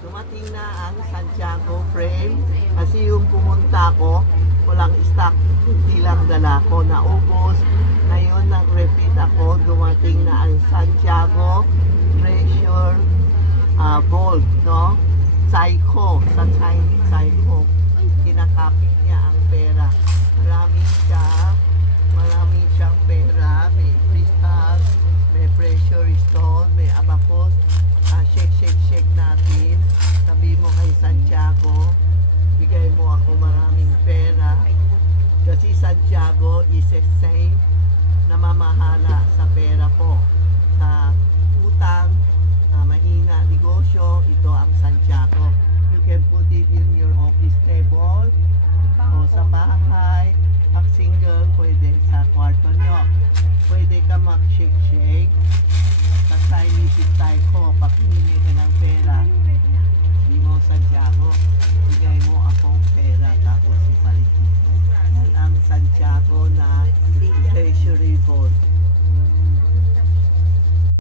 Dumating na ang Santiago frame kasi yung pumunta ko, walang stock, hindi lang dala ko, naubos. Ngayon nag-repeat ako, dumating na ang Santiago Treasure Bold, no? Psycho, sa Chinese Psycho. Kinakapit niya ang pera. Marami siyang pera, may crystal, may pressure stone, may abacus,